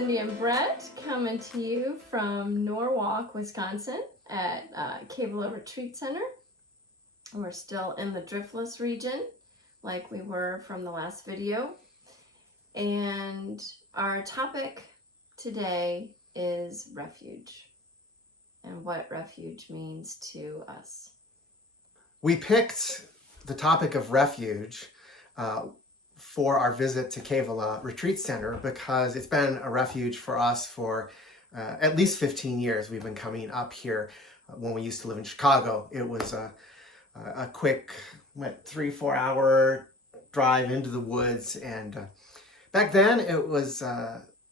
Cindy and Bret coming to you from Norwalk, Wisconsin at Kevala Retreat Center. We're still in the driftless region like we were from the last video. And our topic today is refuge and what refuge means to us. We picked the topic of refuge for our visit to Kevala Retreat Center because it's been a refuge for us for at least 15 years. We've been coming up here. When we used to live in Chicago, it was a quick 3-4 hour drive into the woods, and back then it was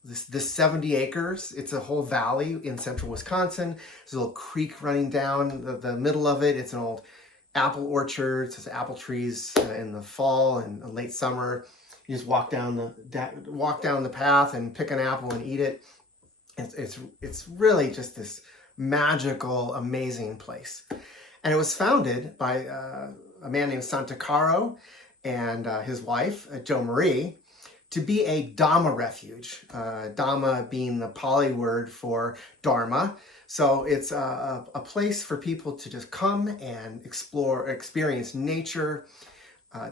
this 70 acres. It's a whole valley in central Wisconsin. There's a little creek running down the middle of it. It's an old apple orchard. There's apple trees in the fall and late summer. You just walk down the path and pick an apple and eat it. It's really just this magical, amazing place. And it was founded by a man named Santa Caro and his wife, Jo Marie, to be a Dhamma refuge. Dhamma being the Pali word for Dharma. So it's a place for people to just come and experience nature,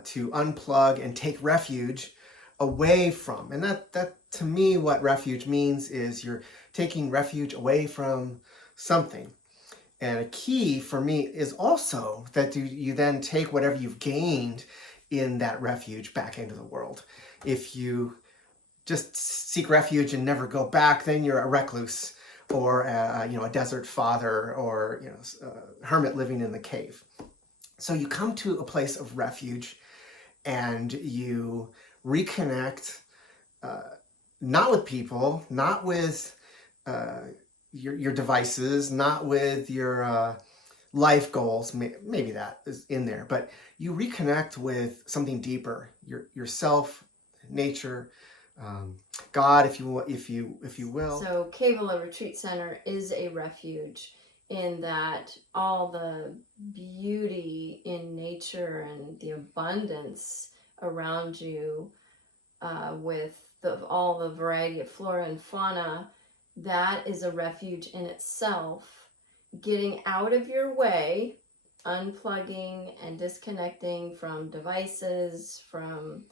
to unplug and take refuge away from. And that to me, what refuge means is you're taking refuge away from something. And a key for me is also that you then take whatever you've gained in that refuge back into the world. If you just seek refuge and never go back, then you're a recluse, or a desert father, or a hermit living in the cave. So you come to a place of refuge and you reconnect, not with people, not with your devices, not with your life goals. Maybe that is in there, but you reconnect with something deeper, yourself, nature, God, if you will. So Kevala Retreat Center is a refuge in that all the beauty in nature and the abundance around you, with all the variety of flora and fauna, that is a refuge in itself. Getting out of your way, unplugging and disconnecting from devices, from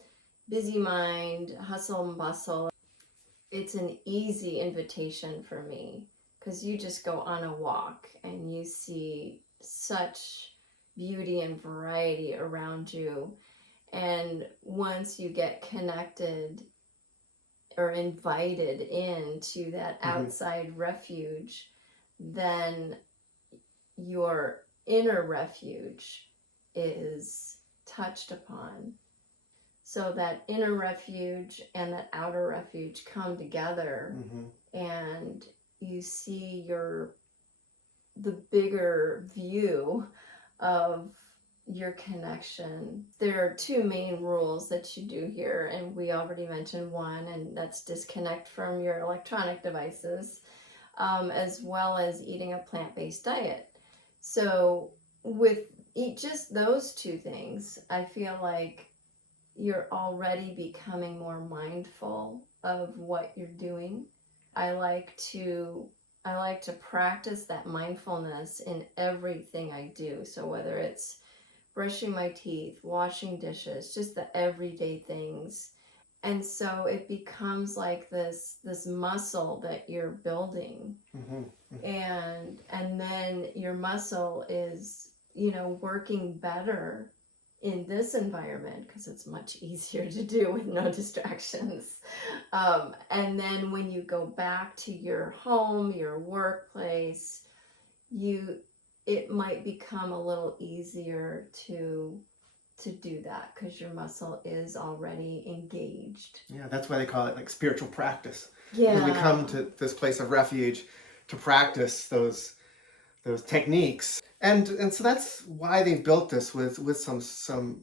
busy mind, hustle and bustle. It's an easy invitation for me because you just go on a walk and you see such beauty and variety around you. And once you get connected or invited into that outside refuge, then your inner refuge is touched upon. So that inner refuge and that outer refuge come together, and you see the bigger view of your connection. There are two main rules that you do here, and we already mentioned one, and that's disconnect from your electronic devices, as well as eating a plant-based diet. So with just those two things, I feel like you're already becoming more mindful of what you're doing. I like to practice that mindfulness in everything I do. So whether it's brushing my teeth, washing dishes, just the everyday things. And so it becomes like this muscle that you're building. And then your muscle is, working better in this environment because it's much easier to do with no distractions. And then when you go back to your home, your workplace, it might become a little easier to do that because your muscle is already engaged. Yeah, that's why they call it like spiritual practice. Yeah. Because we come to this place of refuge to practice those techniques. And so that's why they've built this with some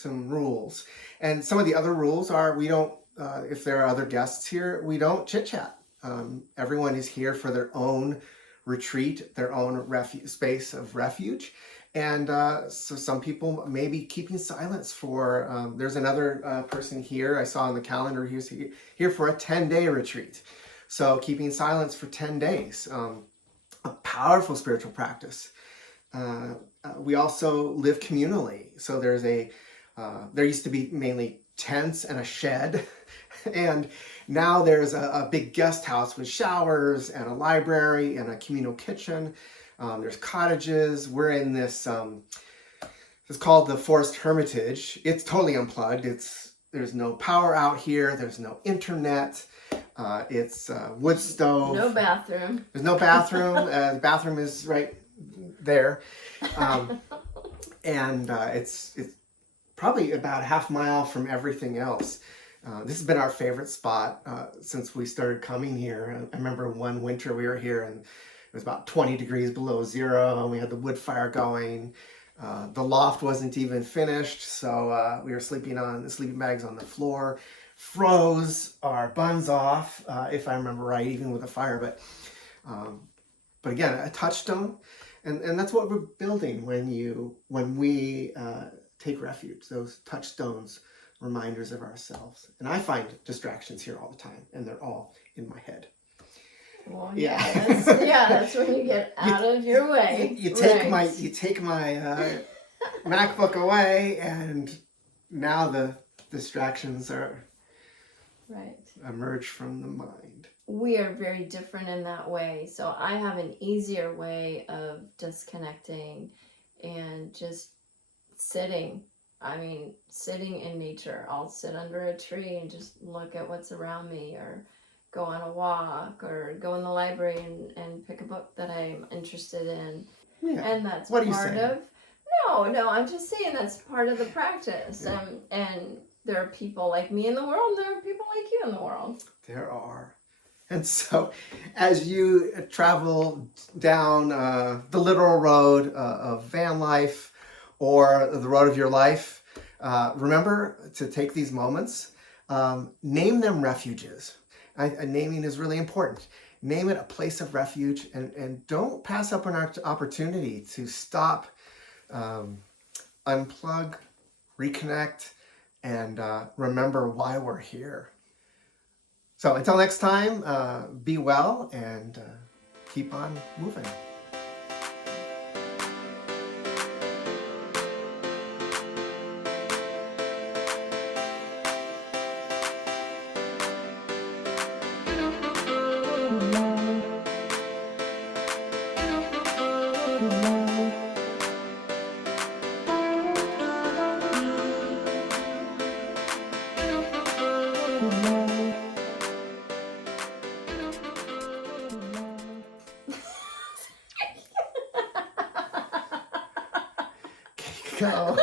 rules. And some of the other rules are we don't, if there are other guests here, we don't chit chat. Everyone is here for their own retreat, their own space of refuge. And so some people may be keeping silence for, there's another person here I saw on the calendar who's here for a 10-day retreat. So keeping silence for 10 days, a powerful spiritual practice. We also live communally. So there used to be mainly tents and a shed. And now there's a big guest house with showers and a library and a communal kitchen. There's cottages. We're in this, it's called the Forest Hermitage. It's totally unplugged. There's no power out here. There's no internet. It's wood stove. No bathroom. There's no bathroom. The bathroom is right there. And it's probably about a half mile from everything else. This has been our favorite spot since we started coming here. I remember one winter we were here and it was about 20 degrees below zero and we had the wood fire going. The loft wasn't even finished, so we were sleeping on the sleeping bags on the floor. Froze our buns off, if I remember right, even with a fire. But again, a touchstone, and that's what we're building when we take refuge. Those touchstones, reminders of ourselves. And I find distractions here all the time, and they're all in my head. Well, that's when you get out of your way. You take my MacBook away, and now the distractions are emerge from the mind. We are very different in that way. So I have an easier way of disconnecting and just sitting. I mean, sitting in nature. I'll sit under a tree and just look at what's around me, or go on a walk, or go in the library and pick a book that I'm interested in. Yeah. And that's what part are you saying? of... No, I'm just saying that's part of the practice. Yeah. And there are people like me in the world, there are people like you in the world. There are. And so as you travel down the literal road of van life, or the road of your life, remember to take these moments, name them refuges. Naming is really important. Name it a place of refuge, and don't pass up an opportunity to stop, unplug, reconnect, and remember why we're here. So until next time, be well and keep on moving. Go.